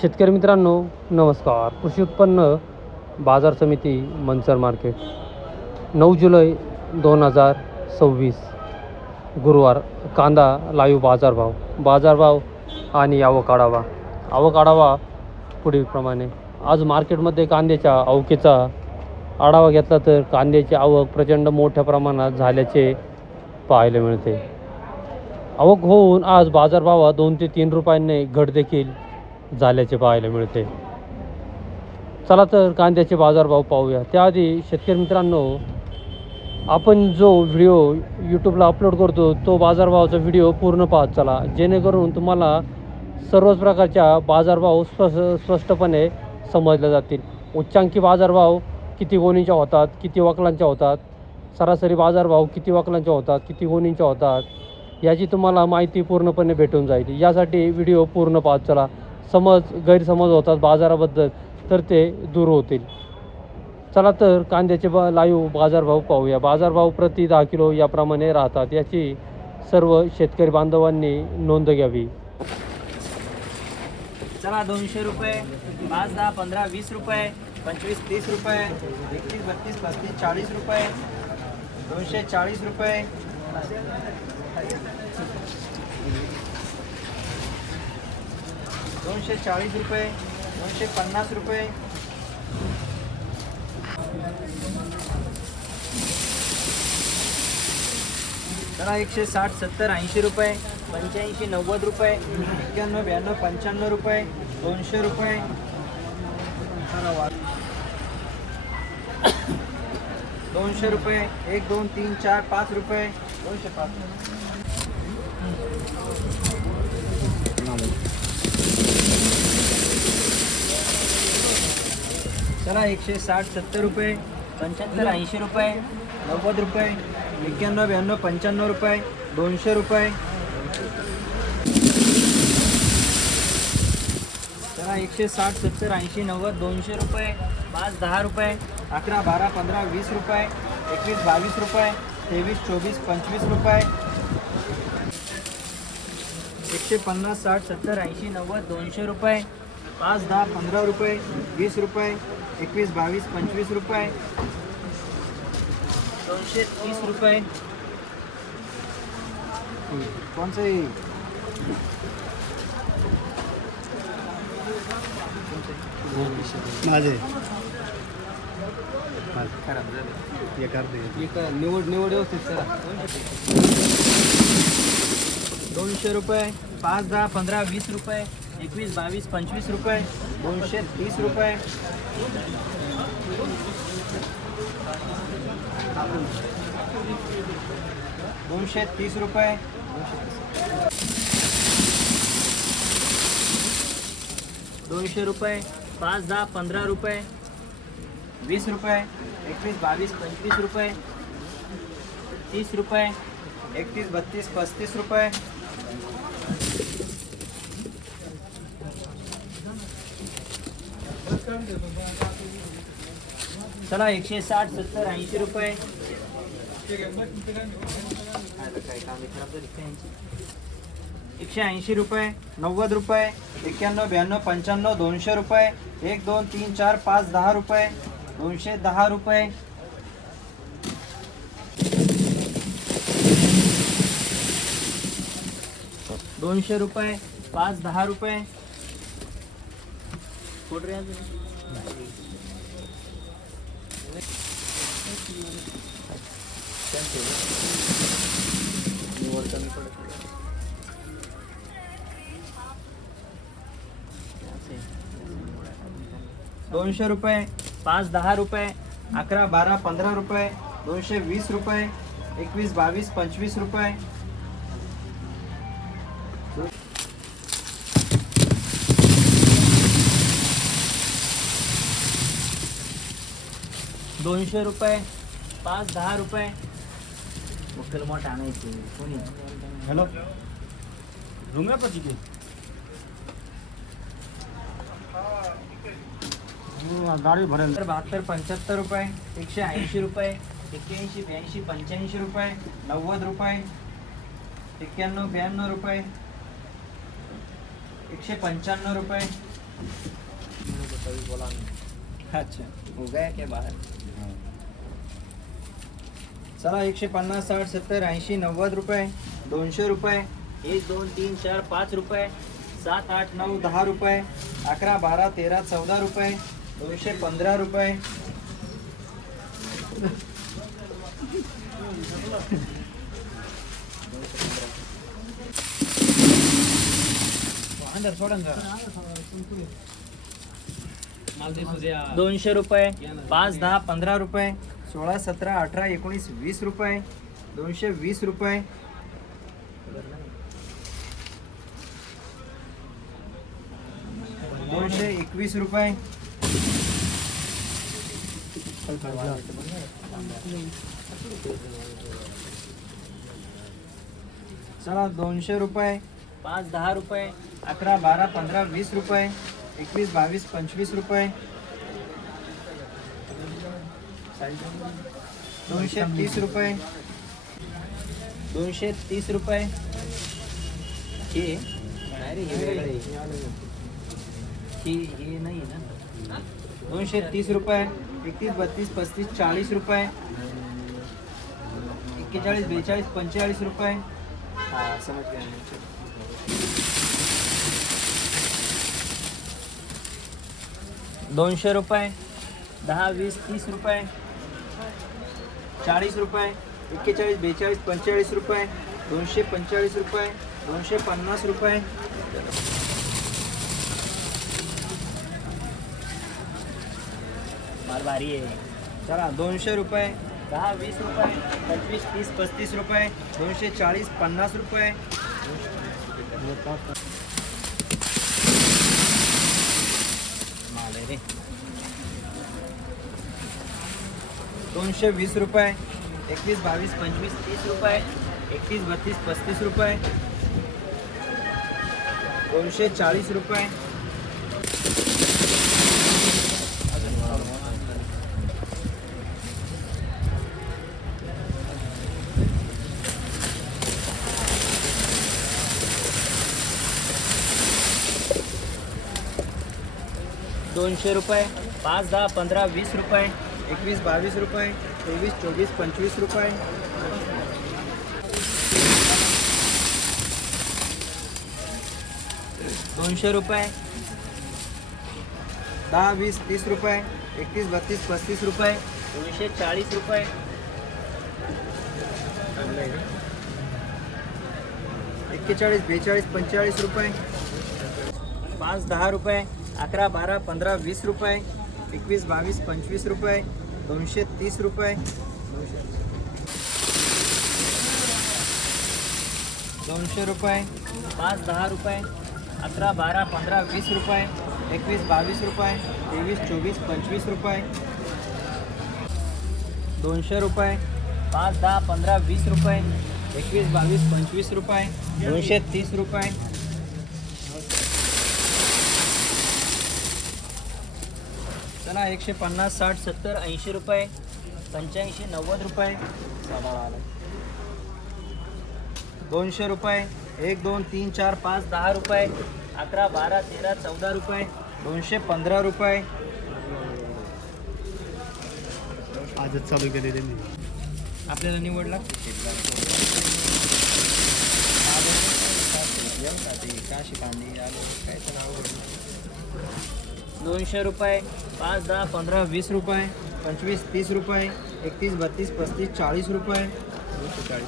शेतकरी मित्रांनो नमस्कार. कृषी उत्पन्न बाजार समिती मंचर मार्केट 9 जुलै 2026 गुरुवार. कांदा लाईव्ह बाजारभाव आणि आवक आढावा पुढीलप्रमाणे. आज मार्केटमध्ये कांद्याच्या आवकेचा आढावा घेतला तर कांद्याची आवक प्रचंड मोठ्या प्रमाणात झाल्याचे पाहायला मिळते. आवक होऊन आज बाजारभावात 2 ते 3 रुपयांनी घट देखील झाल्याचे पाहायला मिळते. चला तर कांद्याचे बाजारभाव पाहूया. त्याआधी शेतकरी मित्रांनो, आपण जो व्हिडिओ यूट्यूबला अपलोड करतो तो बाजारभावाचा व्हिडिओ पूर्ण पाहत चला, जेणेकरून तुम्हाला सर्वच प्रकारच्या बाजारभाव स्पष्टपणे समजले जातील. उच्चांकी बाजारभाव किती गोणींच्या होतात, किती वकलांच्या होतात, सरासरी बाजारभाव किती वकलांच्या होतात, किती गोणींच्या होतात, याची तुम्हाला माहिती पूर्णपणे भेटून जाईल. यासाठी व्हिडिओ पूर्ण पाहत चला. गैरसमज होतात बाजाराबद्दल तर ते दूर होतील. चला तर कांद्याचे लाईव्ह बाजारभाव पाहूया. बाजारभाव प्रति 10 किलो याप्रमाणे राहतात. याची सर्व शेतकरी बांधवांनी नोंद घ्यावी. चला 200 रुपये, 5, 10, 15, 20 रुपये, 25, 30 रुपये, 21, 32, 35, 40 रुपये, 240 रुपये, 240 रुपये, 250 रुपये, चला 160, 70, 80 रुपये, 85, 90 रुपये, 91, 92, 95 रुपये, 200 रुपये, 200 रुपये, 1, 2, 3, 4, 5 रुपये, 205. चला 160, 70 रुपये, 75, 80 रुपये, 90 रुपये, 91, 92, 95 रुपये, 200 रुपये. चला 160, 70, 80, 90, 200 रुपये, 5, 10 रुपये, 11, 12, 15, 20 रुपये, 21, 22 रुपये, 23, 24, 25 रुपये, 150, 60, 70, 80, 90, 200 रुपये, 5, 10, 15 रुपये, 20 रुपये, 21, 22, 25 रुपये, 230 रुपये. कौन से माझे खराब झाले. हे करते निवड व्यवस्थित करा. 200 रुपये, 5, 10, 15, 20 रुपये, 21, 22, 25 रुपये, 230 रुपये, 230 रुपये, 200 रुपये, 5, 10, 15 रुपये, 20 रुपये, 21, 22, 25 रुपये, 30 रुपये, 31, 32, 35 रुपये, चला 160, 70, 80 रुपये, 180 रुपये, 90 रुपये, 91, 92, 95, 200 रुपये, 1, 2, 3, 4, 5, 10 रुपये, 210 रुपये, 200 रुपये, 5, 10 रुपये, कुठे रे अजून? 200 रुपये, 5, 10 रुपये, 11, 12, 15 रुपये, 220 रुपये, 21, 22, 25 रुपये, 200 रुपये, 5, 10 रुपये. वकील मोठा आणायचे कोणी. हॅलो रुंगापती की गाडी भरेल. 72, 75 रुपये, 180 रुपये, 81, 82, 85 रुपये, 90 रुपये, 91, 92 रुपये, 195 रुपये, अच्छा हो गया क्या बाहेर. चला 150 60 70 80 90 रुपये 200 रुपये 1 2 3 4 5 रुपये 7 8 9 10 रुपये 11 12 13 14 रुपये 215 रुपये अंदर सोडून जा. 200 रुपये 5 10 15 रुपये 16 17 18 19 20 रुपये 220 रुपये 221 रुपये चला 200 रुपये 5 10 रुपये 11 12 15 20 रुपये 21 22 25 रुपये 230 रुपये 230 रुपये हे नाही ना 230 रुपये 31 32 35 40 रुपये 41 42 45 रुपये हाँ समझ गया. 200 रुपये 10 20 30 रुपये 40 रुपये 41 42 45 रुपये 245 रुपये 250 रुपये मार भारी आहे. चला 200 रुपये 10 20 रुपये 25 30 35 रुपये 240 50 रुपये माल आहे रे. 220 रुपये 21 22 25 30 रुपये 31 32 35 रुपये 240 रुपये 200 रुपये 5 10 15 20 रुपये 21 22 रुपये 23 24 25 रुपये 200 रुपये 10 20 30 रुपये 31 32 35 रुपये 240 रुपये 41 42 45 रुपये 5 10 रुपये 11 12 15 20 रुपये 21 22 25 रुपये 230 रुपये 200 रुपये 5 10 रुपये 11 12 15 20 रुपये 21 22 रुपये 23 24 25 रुपये 200 रुपये 5 10 15 20 रुपये 21 22 25 रुपये 230 रुपये चला 150 60 70 80 रुपये 85 90 रुपये 200 रुपये 1 2 3 4 5 10 रुपये 11 12 13 14 रुपये 215 रुपये आजच चालू केले त्यांनी. आपल्याला निवडला काशी कांदी आलो काय तर नाव 200 रुपये 5 10 15 20 रुपये 25 30 रुपये 31 32 35 40 रुपये 240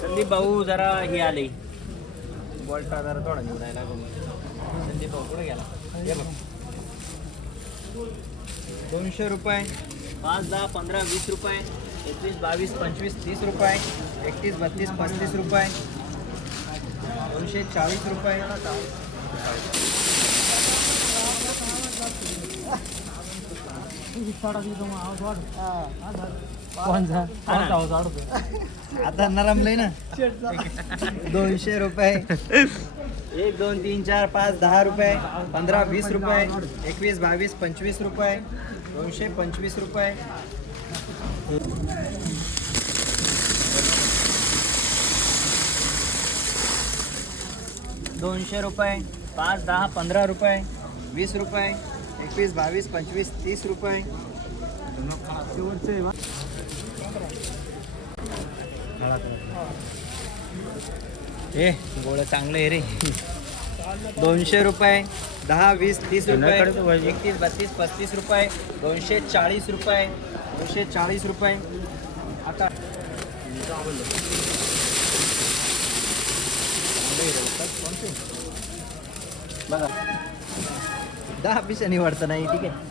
संदीप भाऊ जरा हे आले बॉल्टा जरा थोडा निवडायला संदीप भाऊ कुठे गेला हे बघ 200 रुपये 5 10 15 20 रुपये 21 22 25 30 रुपये 31 32 35 रुपये 240 रुपये आता नरमलंय ना 200 रुपये 1 2 3 4 5 10 रुपये 15 20 रुपये 21 22 25 रुपये 225 रुपये 200 रुपये 5 10 15 रुपये 20 रुपये 21 22 25 30 रुपये ए गोळं चांगलं आहे रे 200 रुपये 10 20 30 रुपये 31 32 35 रुपये 240 रुपये 240 रुपये आता बघा 10 पिशा निवडतं नाही ठीक आहे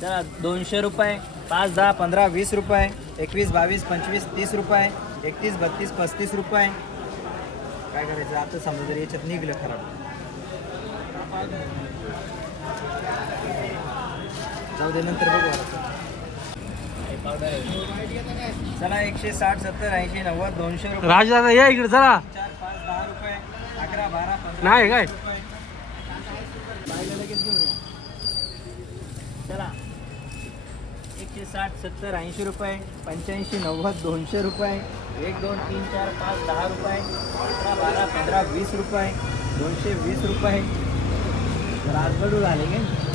चला 200 रुपये 5 10 15 20 रुपये 21 22 25 30 रुपये 31 32 35 रुपये काय करायचं आता समजा जर याच्यात निघलं खराब जाऊ दे नंतर बघू आता. चला 160 70 80 90 200 रुपये राजदादा या इकडे चला 4 5 10 रुपये 11 12 15 नाही काय चला 160 70 80 रुपये 85 90 200 रुपये 1 2 3 4 5 10 रुपये 11 12 15 20 रुपये 220 रुपये राजगडू झाले काय